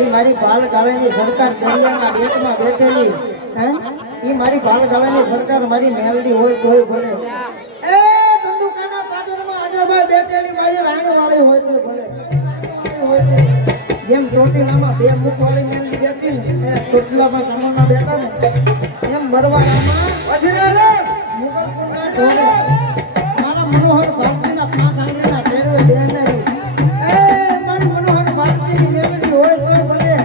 એ મારી બાલ ગાળાની સરકાર દરિયાના બેટમાં બેઠેલી હે એ મારી બાલ ગાળાની સરકાર મારી મેલડી હોય તોય ભલે એ ધંધુકાના પાદરમાં આજાભાઈ બેઠેલી મારી રાણવાળી હોય તોય ભલે જેમ ચોટીલામાં બે મુખવાળી મેલડી બેઠી ને એ ચોટીલામાં કમોના બેઠા ને એમ મરવાડામાં મુગલપુરના ઢોળે મારા મનોહર ભારતીના પાંચ આંગળીના ટેરવે બેહનારી એ મારી મનોહર ભારતીની મેલડી હોય તોય ભલે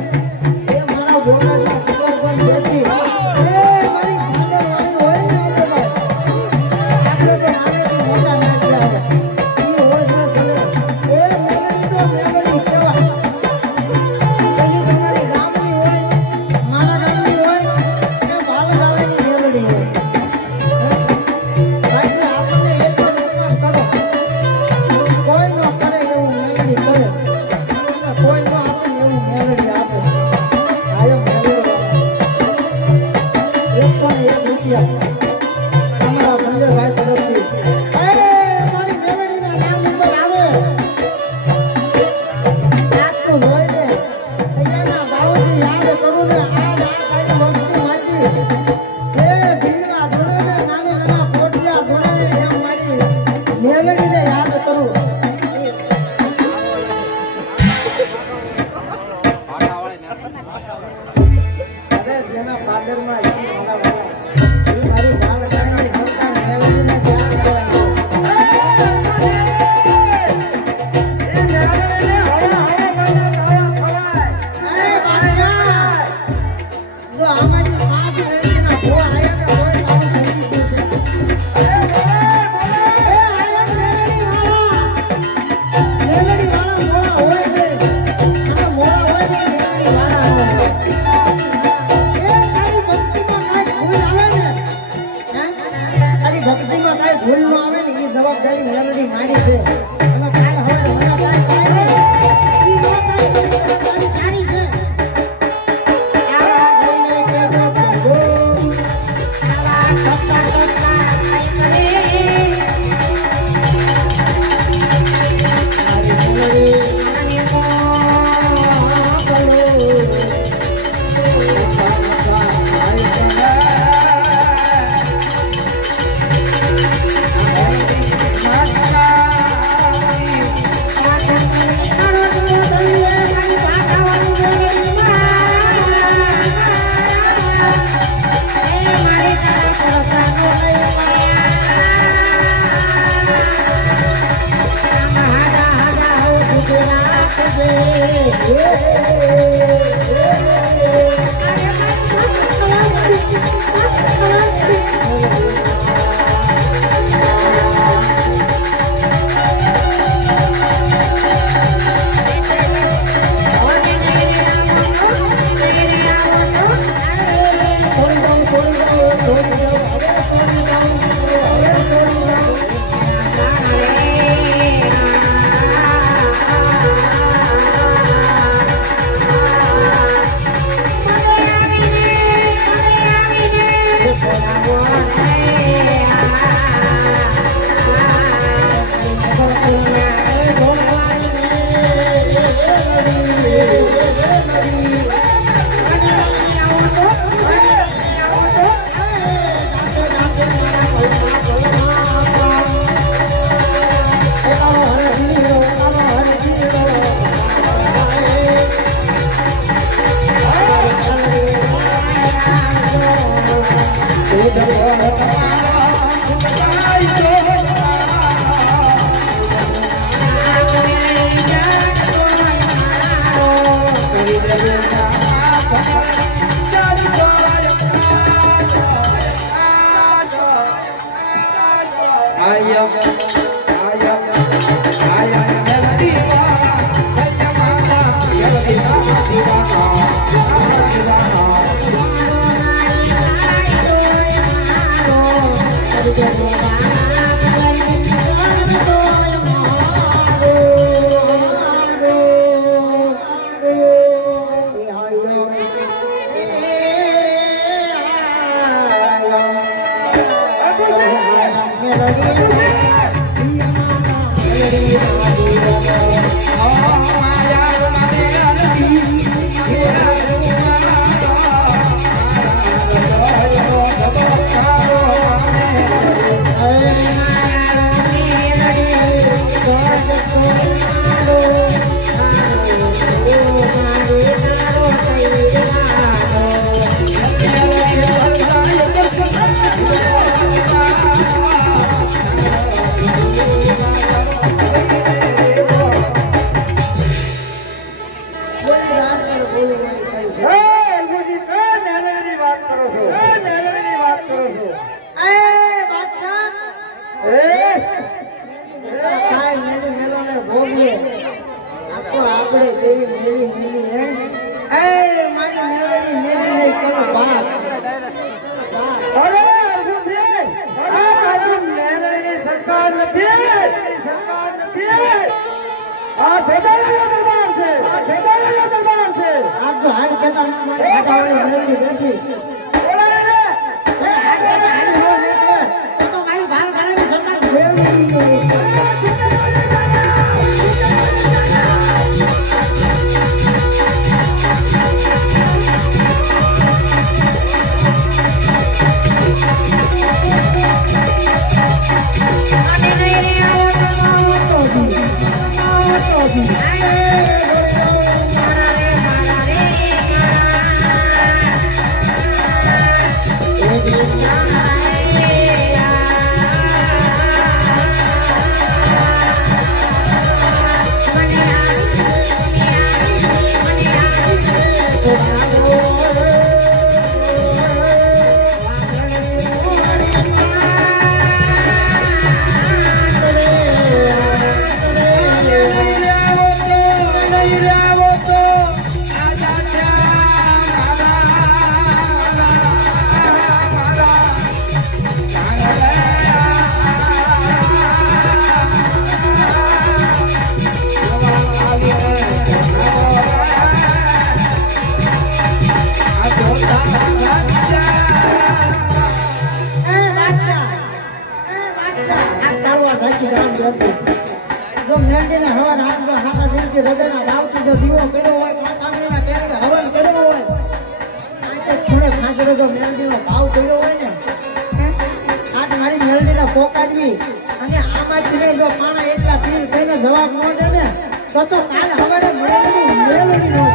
એ મારા બોલાના સુગર પણ બેઠી એ મારી ભાંગરવાળી હોય ને આપણે તો નાનેથી મોટા ના ગયા ઈ હોય ને ભલે એ મેલડી તો મેલડી કેવા કઈ તમારી ગામની હોય મારા ગામની હોય કે બાલગાળાની મેલડી હોય બાકી આપણને એક જ અનુમાન કરો કોઈ નો કરે એવું મેલડી કરે કોઈ નો આપે ને એવું મેલડી આપે આયો મેલડી 101 રૂપિયા અમારા સંજયભાઈ તરફથી એ મારી મેલડીના નામ ઉપર આવે આટલું હોય ને અહીંયાના બાવજી યાદ કરું ને આ તારી વસ્તુ વાંચી એ ઢીંગલા ધોળે ને નાના નાના પોટિયા ધોળે ને એમ મારી મેલડીને યાદ કરું અરે જેના પાદરમાં ઈ મારા વાલા ઈ મારી બાળ ગાળાની સરકાર મેલડીને ધ્યાન કરવાની અરે બાળા જો આમાંથી પાંચ મેલડીના ભો આયા ને હોય મારું ખરીદી ગયું છે એ આયા મેલડી વાળા મોળા હોય ને અને મોળા હોય ને મેલડી વાળા હોય એ તારી ભક્તિમાં કાંઈ ભૂલ આવે ને તારી ભક્તિમાં કાંઈ ભૂલ ન આવે ને એ જવાબદારી મેલડી મારી છે અને કાલ હવે મને કાંઈ થાય ને ઈ નો કાંઈ જવાબદારી તારી છે આવા જોઈને કેજો કેજો આવા ટપકા ટપકા કાંઈ કરે મારી મેલડી આને આપણે કેવી મેલી મેલી હે એ મારી મેલડી મેલી નહીં કરો બાપ અરે અર્જુનજી આ તારી મેલડીની સરકાર નથી આ જોડાયેલો દરબાર છે આજ તો હાલ કેતા મારી કાઢાવાળી મેલડી બેઠી જો મેંદીને હવન આપજો હાથા દિલથી હૃદયના ભાવથી જો દીવો કર્યો હોય પાંચ આંગળીના ટેકે હવન કર્યો હોય આજે ખૂણે ખાસરો જો મેંદીનો ભાવ કર્યો હોય ને આજ મારી મેલડીને પોકાડવી અને આમાંથી જો પાણા એટલા પીર થઈને જવાબ ન દે ને તો કાલ હવારે મેલડી નો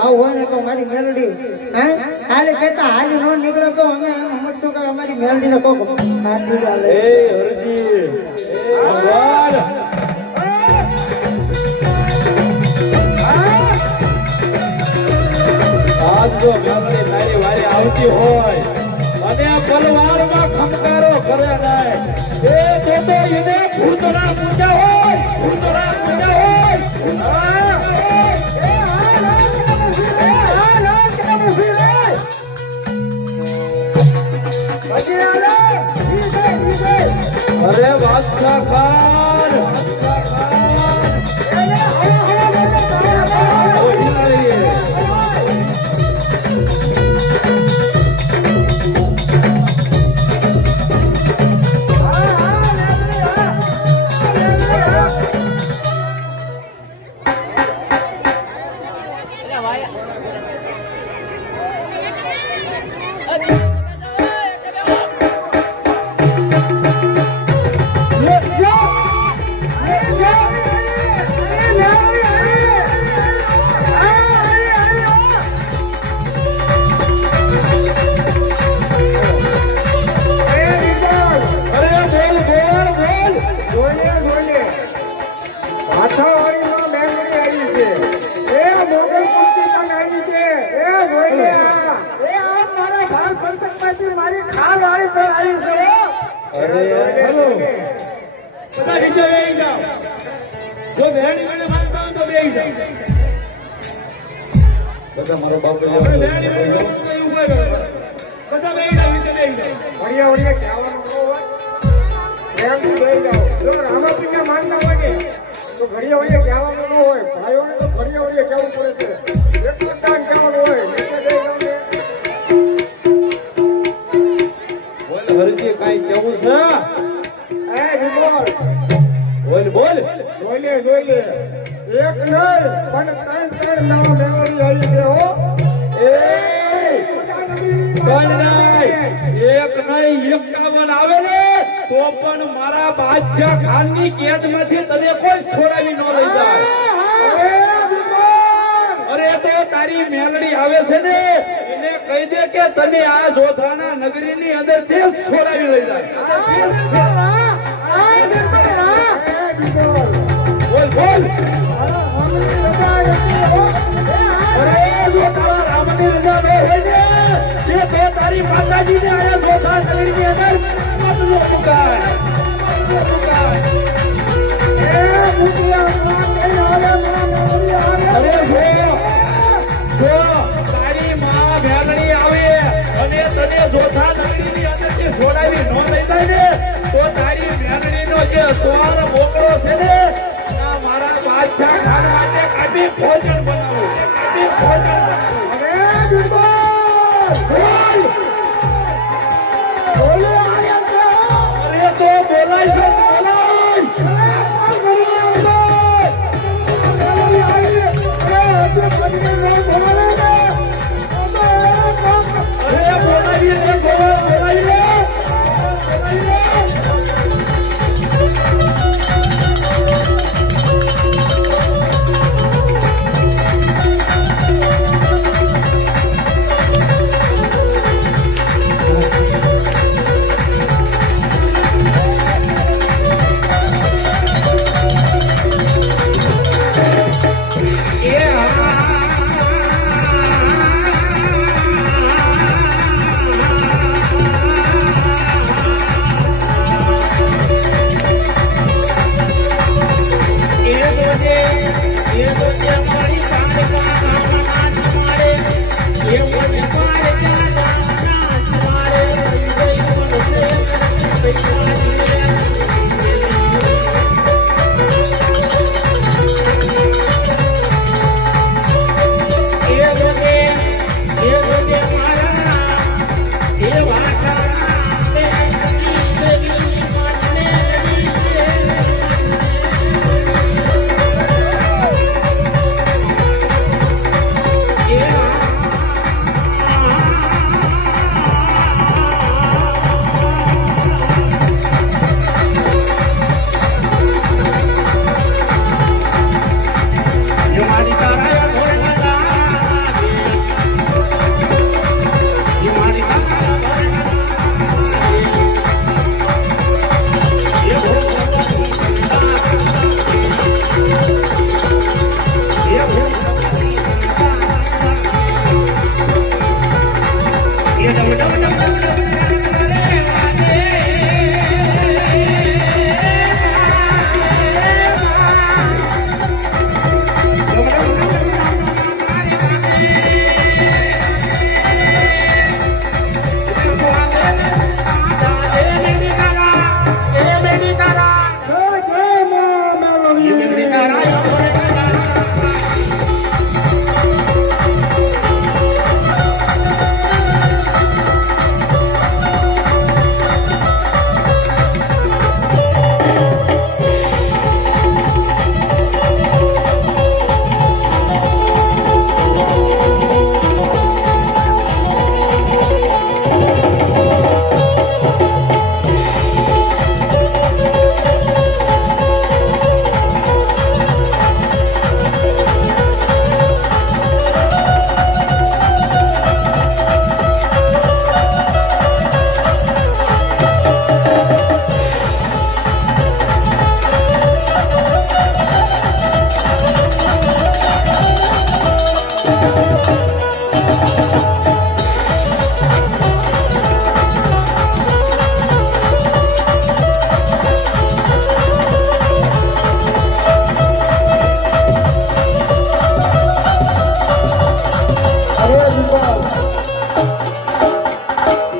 ભાવ હોય ને તો મારી મેલડી હે હાલે કહેતા હાલી નો નીકળે તો અમે એમ સમજશું કે અમારી મેલડી ને કોક સાચી ચાલે એ હરજી ભગવાન આજ જો મેલડી તારી વારી આવતી હોય અને પલવારમાં ખમકારો કરે નહીં એ તો એને ભૂતળા પૂજા હોય ભૂતળા પૂજા હોય અરે બાદશાહ ખાન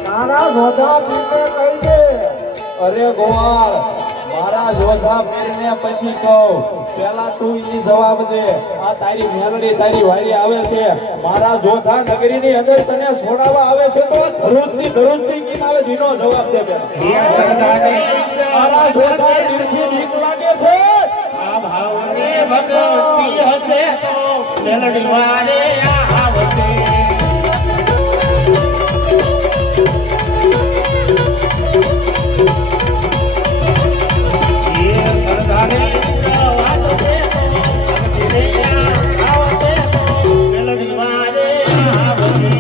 તારા જોધા પીને કહી દે. અરે ગોવાળ, મારા જોધા પીરને પછી કહું. પેલા તું ઈ જવાબ દે. આ તારી મેલડી તારી વારી આવે છે. મારા જોધા નગરીની અંદર તને છોડાવવા આવે છે તો ધરુજથી કીન આવે જીનો જવાબ દે પેલા. મારા જોધા દિલથી બીક લાગે છે. આ ભાવને ભગવતી હશે તો મેલડી વારે આવશે. એ સરદારે વિશ્વાસ છે તો ભગવતી આવશે તો મેલડી વારે આવશે.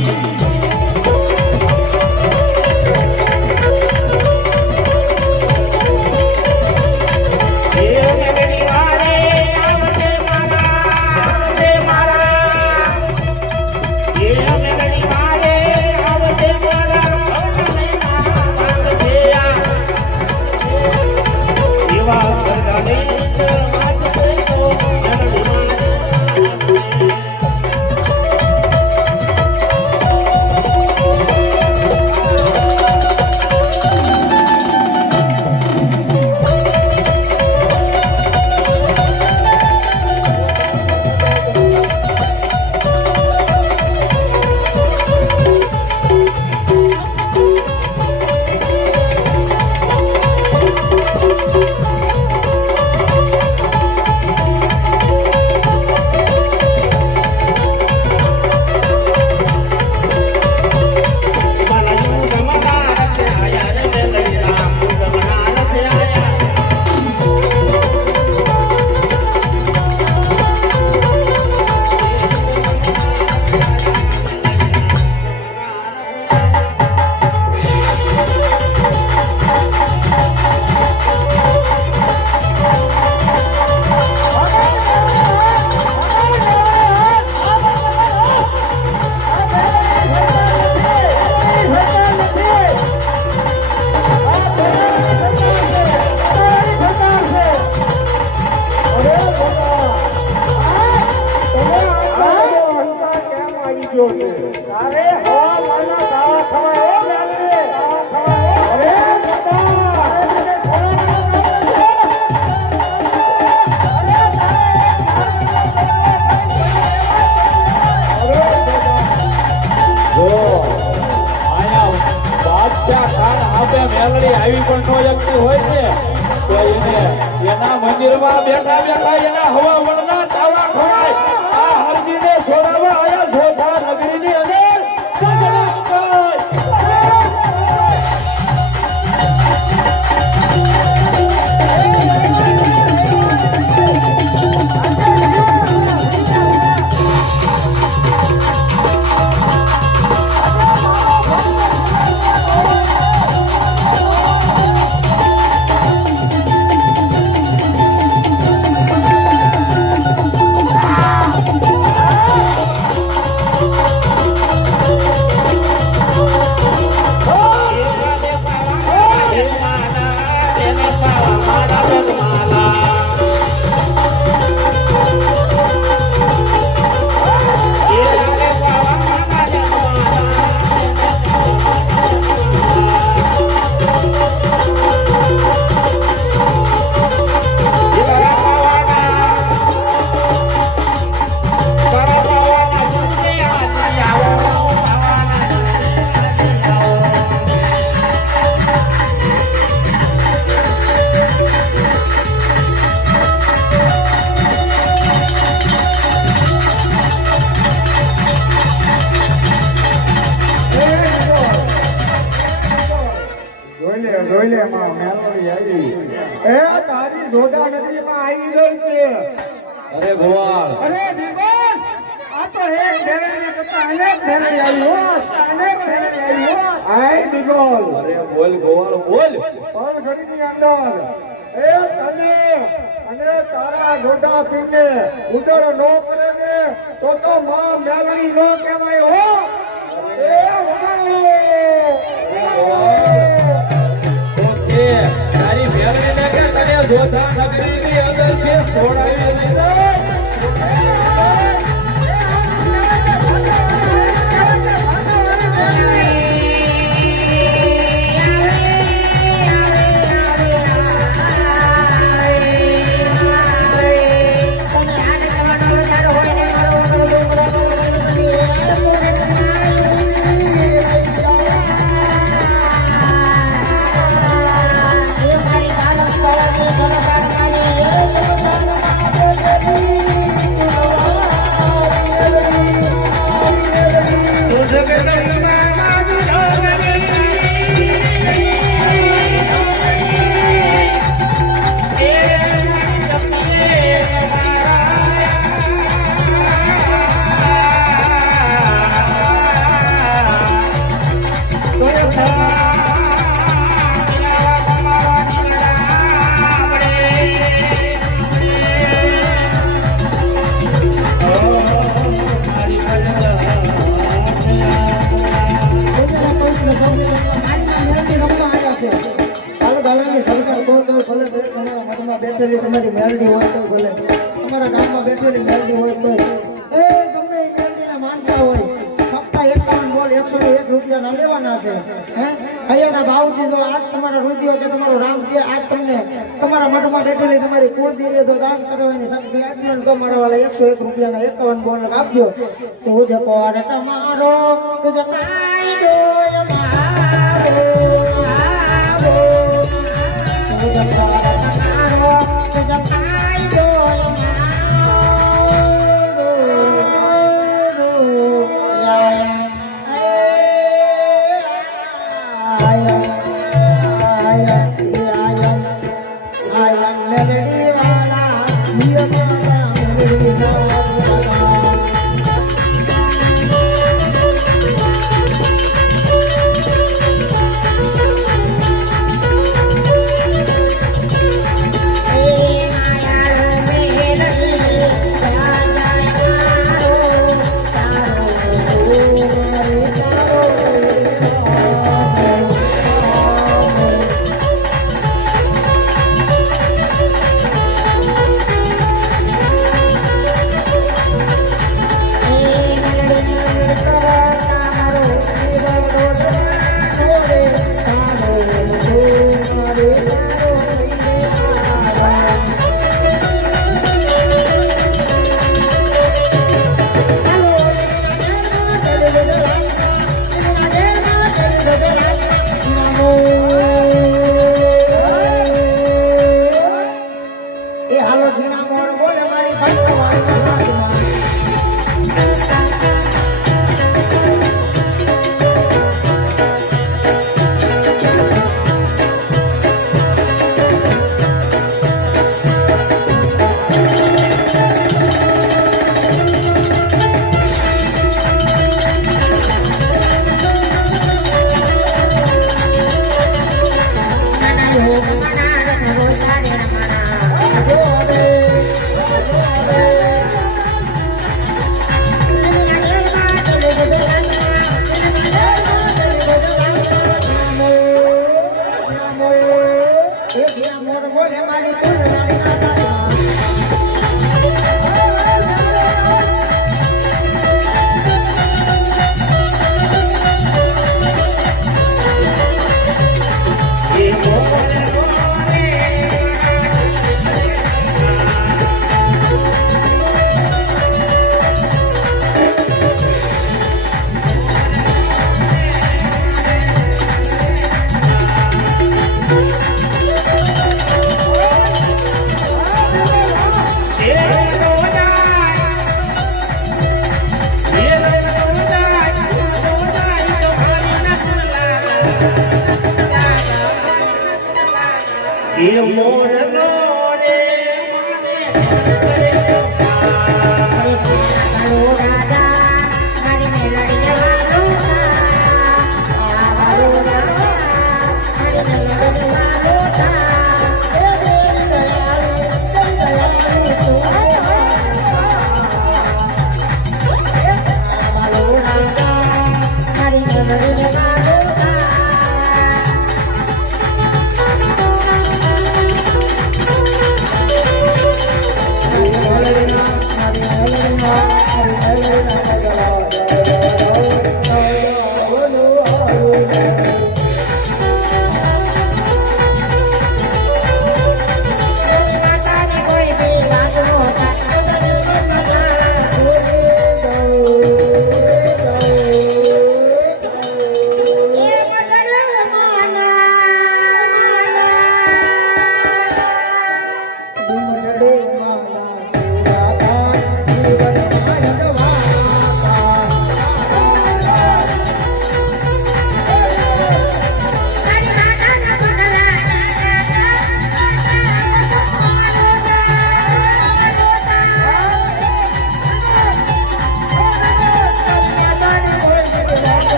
મેલડી આવી પણ નો વ્યક્તિ હોય ને તો એને એના મંદિરમાં બેઠા બેઠા એના હવા વણના ચાવા ખવાય. આ હરજીને છોડાવવા આયા જોધા નગરીની અંદર સજણા મુકાય. જોઈ લે માં મેલડી આવી. એ તારી જોધા નગરીમાં આવી ગઈ છે. અરે ગોવાળ, અરે દીવાન, આ તો એક ફેરણી કરતા અનેક ફેરણી આવી હો. અનેક ફેરણી આવી હો. આય દીગોલ. અરે બોલ ગોવાળ બોલ. પણ ઘડીની અંદર એ તને અને તારા જોધા પીરને ઉજળ નો કરે ને તો માં મેલડી નો કહેવાય હો. એ વાળો તારી મેલડીને કે તને જોધા નગરીની અંદર છે છોડાવી દીધો. તમારી મેલડી હોય તો ભલે તમારા ગામમાં બેઠેલી મેલડી હોય તો એ ગમે એ મેલડીને માનતા હોય ફક્ત 51 બોલ 101 રૂપિયાના લેવાના છે હે અહીંયાના ભાવથી જો આજ તમારા રુદિયો કે તમારો રામ કે આજ તમને તમારા મઠમાં બેઠેલી તમારી કુળદેવીએ જો દાન કરવાની શક્તિ આપી તો મારા વાળા 101 રૂપિયાના 51 બોલ આપજો તુજ કોર તમારો તુજ કાયદો અમારો આવો તુજ કોર તમારો તુજ કાયદો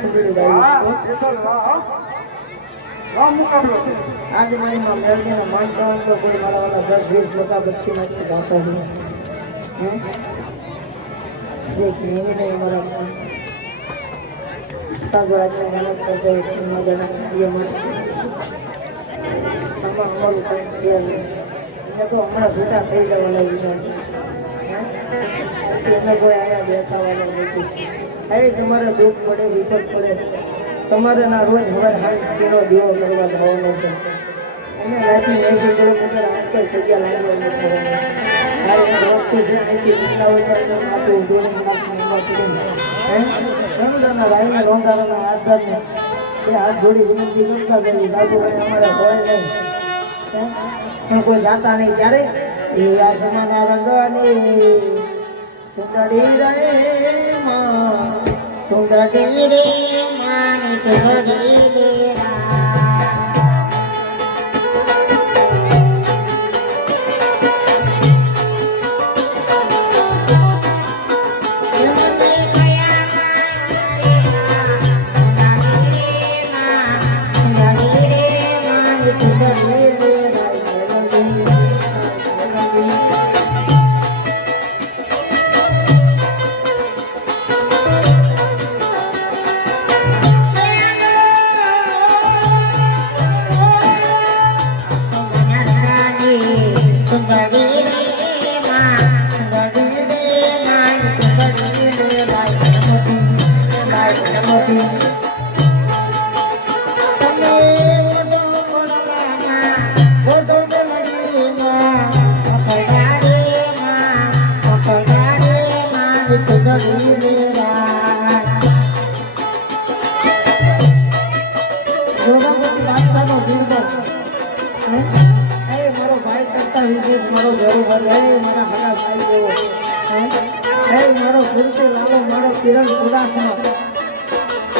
ચૂંટણી દાવી છે હા મુકાબલો આજ મારી માં મેળવીને માનતા હોય તો કોઈ મારા વાળા 10-20 મોટા બચ્ચીમાંથી ગાતા નહીં જે કહેવું નહીં અમારા છતાં જો આજને મહેનત કરતા એમના તેના કાર્ય માટે આમાં અમારું કંઈ છે નહીં એને તો હમણાં છૂટા થઈ જવાના વિચાર છે એને કોઈ અહીંયા દેખાવાનો નથી એ તમારે દુઃખ પડે વિપત પડે તમારે ના રોજ હવે હાથ કેનો દીવો કરવા જવાનો છે એને રાતથી 80 કિલોમીટર આજકાલ જગ્યા લાગવા નથી આ એક વસ્તુ છે અહીંથી નીકળ્યા હોય તો એને માથું ઊંધું નાખીને કરીને ગંગાના રાયના રોંધારાના આધારને એ હાથ જોડી વિનંતી કરતા જઈએ જાદુ અમારે હોય નહીં પણ કોઈ જાતા નહીં ત્યારે એ આ સમાના રંગવાની ચુંદડી રે માં ચુંદડી રે માં ચુંદડી રે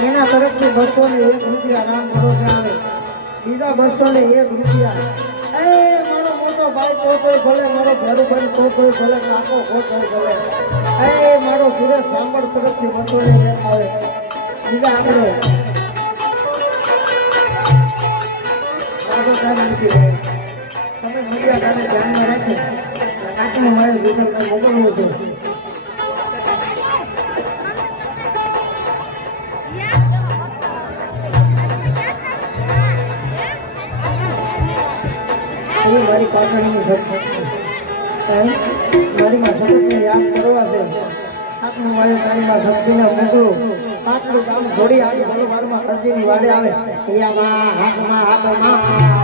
એના તરફથી 201 રૂપિયા નામ ભરોસે આવે બીજા 201 રૂપિયા એ મારો મોટો ભાઈ તો કોઈ ભલે મારો ભેરુભાઈ તો કોઈ ભલે કાકો કોઈ ભલે એ મારો સુરેશ સાંભળ તરફથી 201 આવે બીજા આગળ આગળ કામ નથી રહે તમે મર્યાદાને ધ્યાનમાં રાખી કાકીને મારે વિસર્જન મોકલવું છે મારી પાટણની મારી માં શક્તિને યાદ કરવા છે આત્મા મારી માં શક્તિને મોકલું પાટલું કામ છોડી આવી ભલો વારમાં અરજીની વાડે આવે હાથમાં